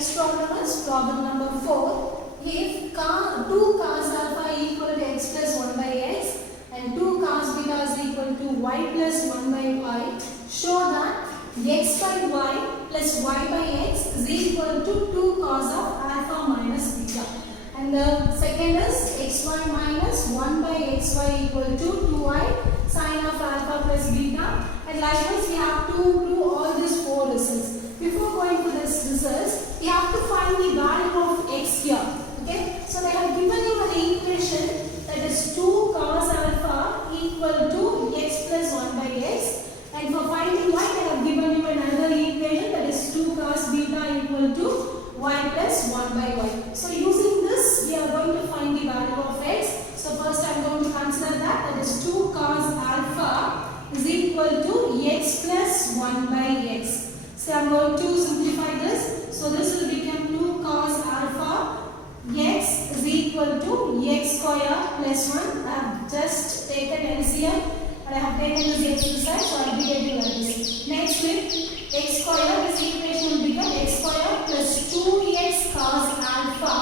next problem is problem number 4. If 2 cos alpha equal to x plus 1 by x and 2 cos beta is equal to y plus 1 by y, show that x by y plus y by x is equal to 2 cos of alpha minus beta. And the second is xy minus 1 by xy equal to 2y sin of alpha plus beta. And likewise we have to do all these 4 results. Before going to this results, we have to find the value of x here. Okay, so they have given you an equation that is 2 cos alpha equal to x plus 1 by x, and for finding y they have given you another equation that is 2 cos beta equal to y plus 1 by y. So using this we are going to find the value of x. So first I am going to consider that is 2 cos alpha is equal to x plus 1 by x. So I am going to simplify this. So this will become 2 cos alpha x is equal to x square plus 1. I have just taken LCM and I have taken this x inside, so I will be getting like this. Next with x square, this equation will become x square plus 2x cos alpha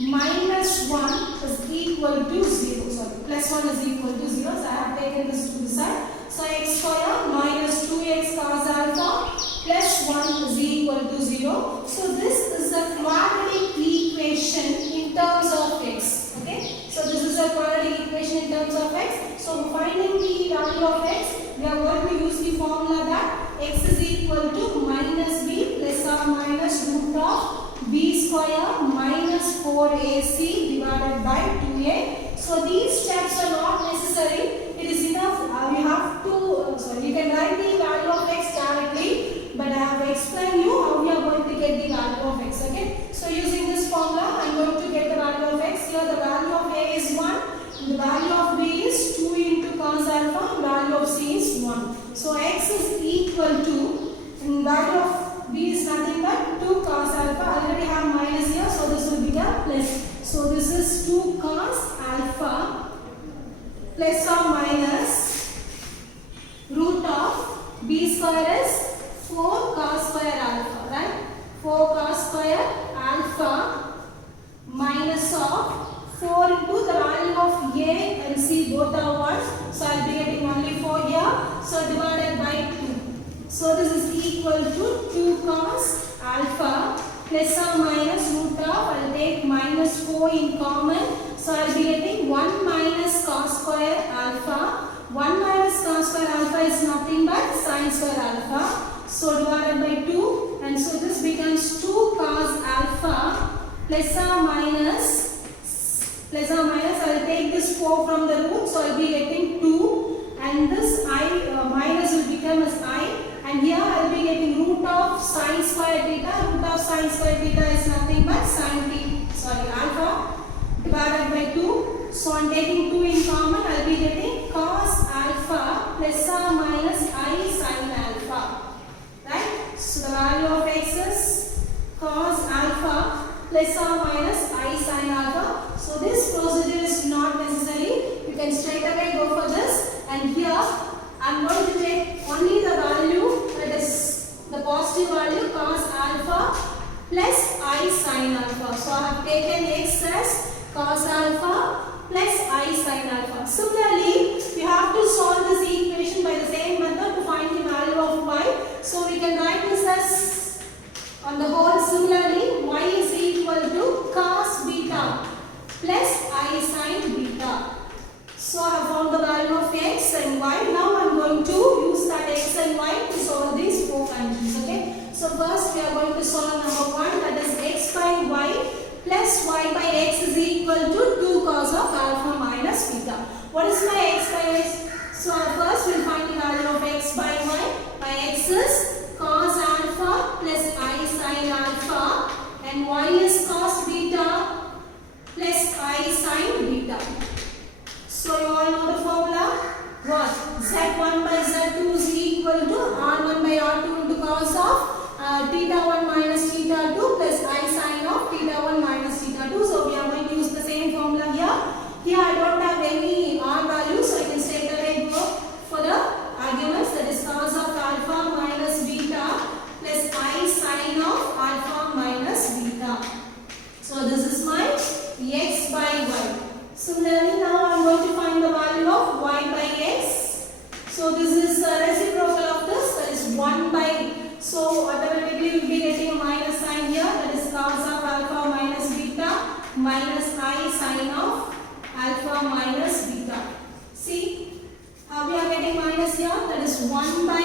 minus 1 is equal to 0. Sorry, plus 1 is equal to 0. So I have taken this to the side. So x square minus 2x cos alpha plus 1 is equal to 0. So this is a quadratic equation in terms of x. Okay. So this is a quadratic equation in terms of x. So finding the value of x, we are going to use the formula that x is equal to minus b plus or minus root of b square minus 4ac divided by 2a. So these steps are not necessary. It is enough. You have to, you can write the value of x directly, but I have explained you how we are going to get the value of x. Okay. So using this formula, I am going to get the value of x. Here the value of a is 1, the value of b is 2 into cos alpha, value of c is 1. So x is equal to, value of b is nothing but 2 cos alpha. I already have minus here, so this will become plus. So this is 2 cos alpha plus or minus root of b square is 4 cos square alpha, right? 4 cos square alpha minus of 4 into the value of a and c both are 1. So I will be getting only 4 here. So divided by 2. So this is equal to 2 cos alpha plus or minus root of, I will take minus 4 in common. So I will be getting 1 minus cos square alpha. 1 minus cos square alpha is nothing but sin square alpha. So divided by 2, and so this becomes 2 cos alpha plus or minus, I will take this 4 from the root, so I will be getting 2, and this I minus will become as I, and here I will be getting root of sin square theta. Root of sin square theta is nothing but sin alpha divided by 2. So I am taking 2 in common, I will be getting cos alpha plus or minus I sin alpha. Right? So the value of x is cos alpha plus or minus I sin alpha. So this procedure is not necessary. You can straight away go for this, and here I am going to take only the value, that is the positive value cos alpha plus I sin alpha. So I have taken x as cos alpha plus I sin alpha. Similarly, we have to solve this equation by the same method to find the value of y. So we can write this as, on the whole, similarly, y is equal to cos beta plus I sin beta. So I have found the value of x and y. Now I am going to use that x and y to solve these 4 conditions. Okay. So first we are going to solve number 1, that is x by y plus y by x is equal to 2 cos of alpha minus beta. What is my x by x? So first we will find the value of x by y. My x is cos alpha plus I sin alpha, and y is cos beta plus I sin beta. So you all know the formula. What? Z1 by Z2 is equal to R1 by R2 into cos of theta 1 minus theta 2 plus I sin of theta 1 minus theta 2. So we are going to use the same formula here. Here I don't have any R value, so I can straight away go for the arguments, that is cos of alpha minus beta plus I sin of alpha Similarly, now I am going to find the value of y by x. So this is a reciprocal of this, that is 1 by. So automatically we will be getting a minus sign here, that is cos of alpha minus beta minus I sin of alpha minus beta. See how we are getting minus here, that is 1 by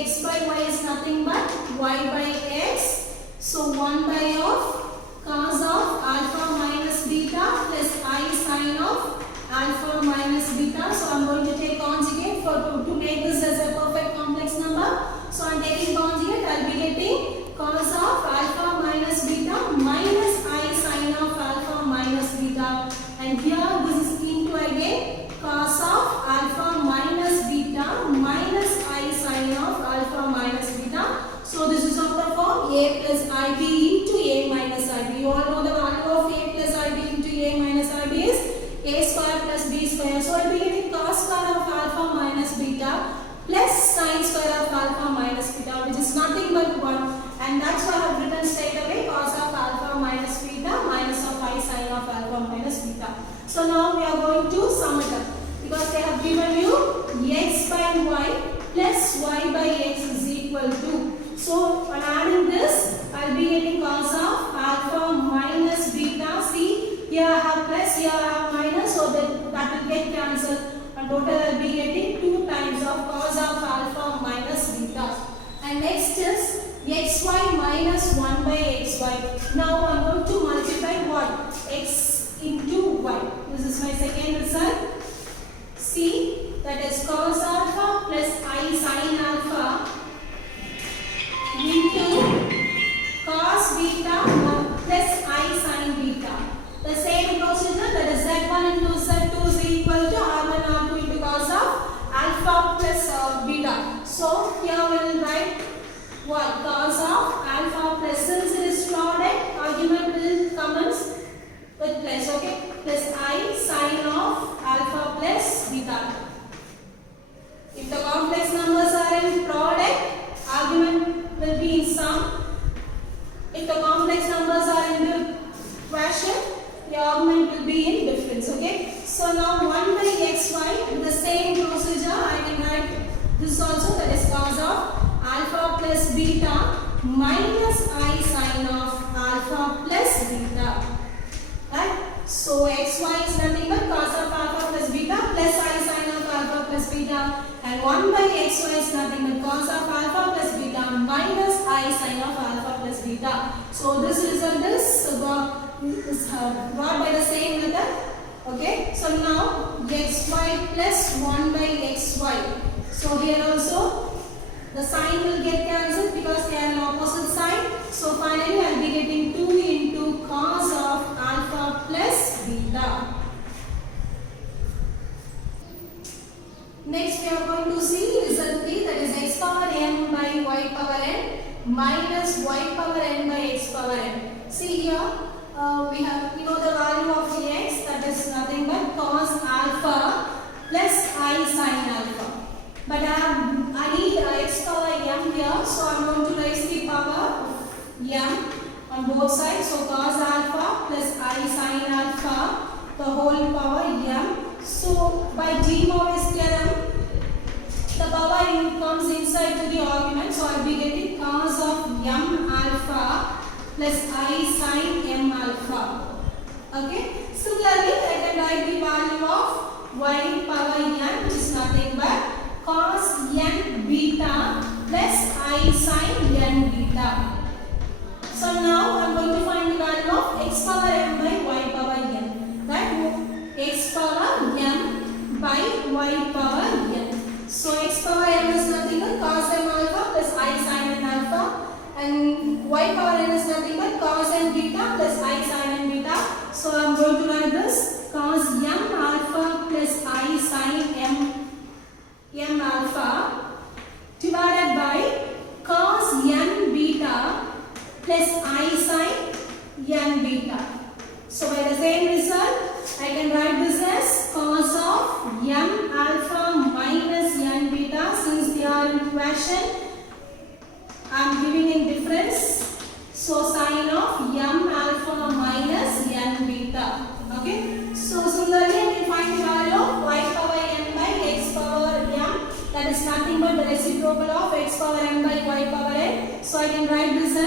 x by y is nothing but y by x. So 1 by of cos of alpha minus beta plus I sin of alpha minus beta. So I am going to take conjugate to make this as a perfect complex number. So I am taking conjugate, I will be getting cos of alpha minus beta minus I sin of alpha minus beta. And here this is into again cos of alpha minus beta minus I sin of alpha minus beta. So this is of the form a plus ib into a minus ib. You all know the value of a plus ib into a minus ib is a square plus b square. So I will be getting cos square of alpha minus beta plus sin square of alpha minus beta, which is nothing but 1. And that's why I have written straight away cos of alpha minus beta minus of I sin of alpha minus beta. So now we are going to sum it up, because they have given you x by y plus y by x is equal to. So on adding this, I will be getting cos of alpha minus beta. See, here I have plus, here I have minus, so that will get cancelled. And total I will be getting 2 times of cos of alpha minus beta. And next is xy minus 1 by xy. Now I am going to multiply what? X into y. This is my second result. See, that is cos alpha plus I sin alpha into cos beta plus I sin beta. The same procedure, that is z1 into z2 is equal to r1 r2 into cos of alpha plus beta. So here we will write what? Cos of alpha plus, since it is product, argument will commence with plus, okay? Plus I sin of alpha plus beta. If the complex numbers are in product, argument will be in sum. If the complex numbers are in the quotient, the argument will be in difference, okay? So now 1 by xy, with the same procedure, I can write this also, that is cos of alpha plus beta minus I sin of alpha plus beta. Right? So xy is nothing but cos of alpha plus beta plus I sin of alpha plus beta, and 1 by xy is nothing but cos of alpha plus beta minus I sin of alpha plus beta. So this result is brought by the same method. Okay. So now xy plus 1 by xy. So here also the sign will get cancelled because they are an opposite sign. So finally I will be getting 2 into cos of alpha plus beta. Next we are going to see result 3, that is x power n by y power n minus y power n by x power n. See here we know the value of x, that is nothing but cos alpha plus I sin alpha. But I need x power m here, so I am going to raise the power m on both sides. So cos alpha plus I sin alpha, the whole power m. So by De Moivre's theorem, the power comes inside to the argument. So I will be getting cos of m alpha plus I sin m alpha. Okay. Similarly, I can write the value of y power n, which is nothing but cos n beta plus I sin n beta. So now I am going to find the value of x power m by y power n. Right? X power m by y power n. So x power m is nothing but cos m alpha plus I sin n alpha, and y power n is nothing but cos n beta plus I sin n beta. So I am going to write this cos m alpha plus I sin m alpha divided by cos n beta plus I sin n beta. So by the same result, I can write this as cos of m alpha minus n beta. Since they are in quotient, I am giving in difference. So sin of m alpha minus n beta. Okay. So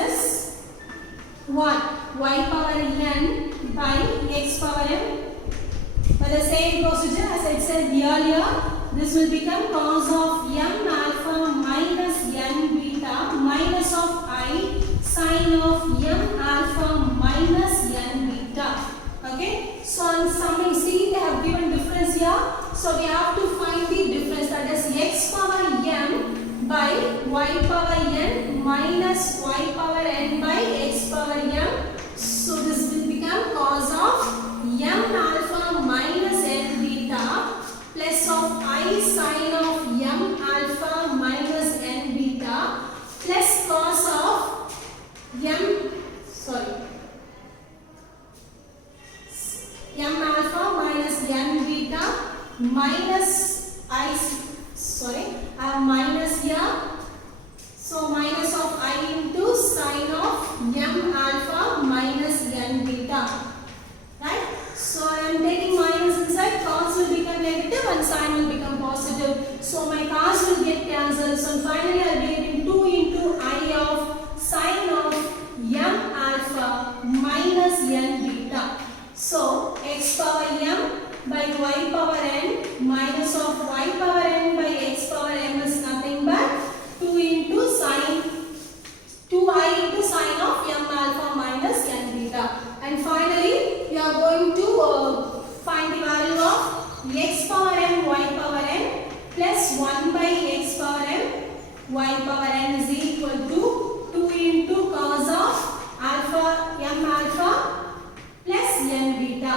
is what? Y power n by x power m. By the same procedure as I said earlier, this will become cos of m alpha minus n beta minus of I sin of m alpha minus n beta. Okay, so on summing, see they have given difference here, so we have to find the difference, that is x power m by y power n minus y power n by x power m. So this will become cos of m alpha minus n beta plus of I sin of m alpha minus n beta plus cos of m alpha minus n beta minus minus here, so minus of I into sin of m alpha minus n beta, right? So I am taking minus inside, cos will become negative and sin will become positive, so my cos will get cancelled, so finally I will be getting 2 into I of sin of m alpha minus n beta. So x power m by y power n minus of y power n by x power m is nothing but 2 into sin 2I into sin of m alpha minus n beta. And finally we are going to find the value of x power m y power n plus 1 by x power m y power n is equal to 2 into cos of alpha m alpha plus n beta.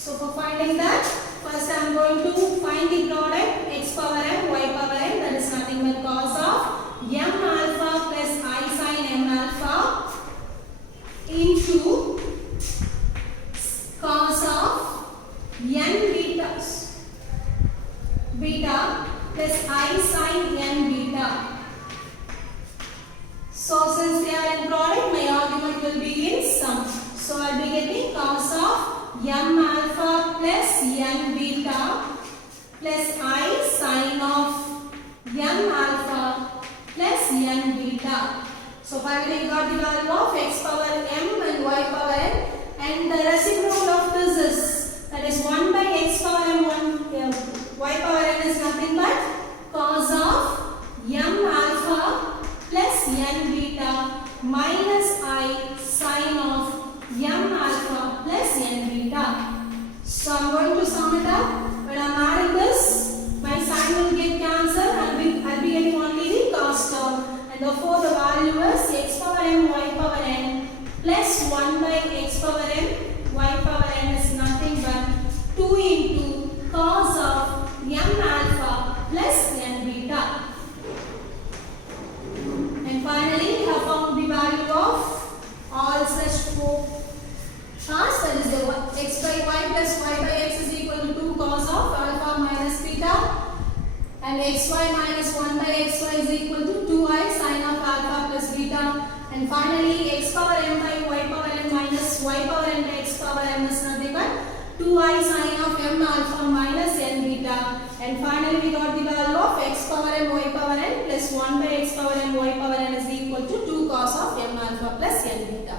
So for finding that, first I am going to find the product x power m y power n, that is nothing but cos of m alpha plus I sin m alpha into cos of n beta plus I sin n beta. So since they are in product, my argument will be in sum. So I will be getting cos of m alpha plus n beta plus I sin of m alpha plus n beta. So finally we got the value of x power m and y power n, and the reciprocal of this is, that is 1 by x power m, y power n is nothing but cos of m alpha plus n beta minus I sin of m alpha plus n beta. So I am going to sum it up. When I am adding this, my sign will get cancelled. I will be getting only the cos term, and therefore the value is x power m y power n plus 1 by x power m y power n is nothing but 2 into cos of m alpha plus n beta. And finally we have found the value of all such four cos, that is the x by y plus y by x is equal to 2 cos of alpha minus beta, and xy minus 1 by xy is equal to 2I sin of alpha plus beta, and finally x power m by y power n minus y power n by x power m is nothing but 2I sin of m alpha minus n beta, and finally we got the value of x power m y power n plus 1 by x power m y power n is equal to 2 cos of m alpha plus n beta.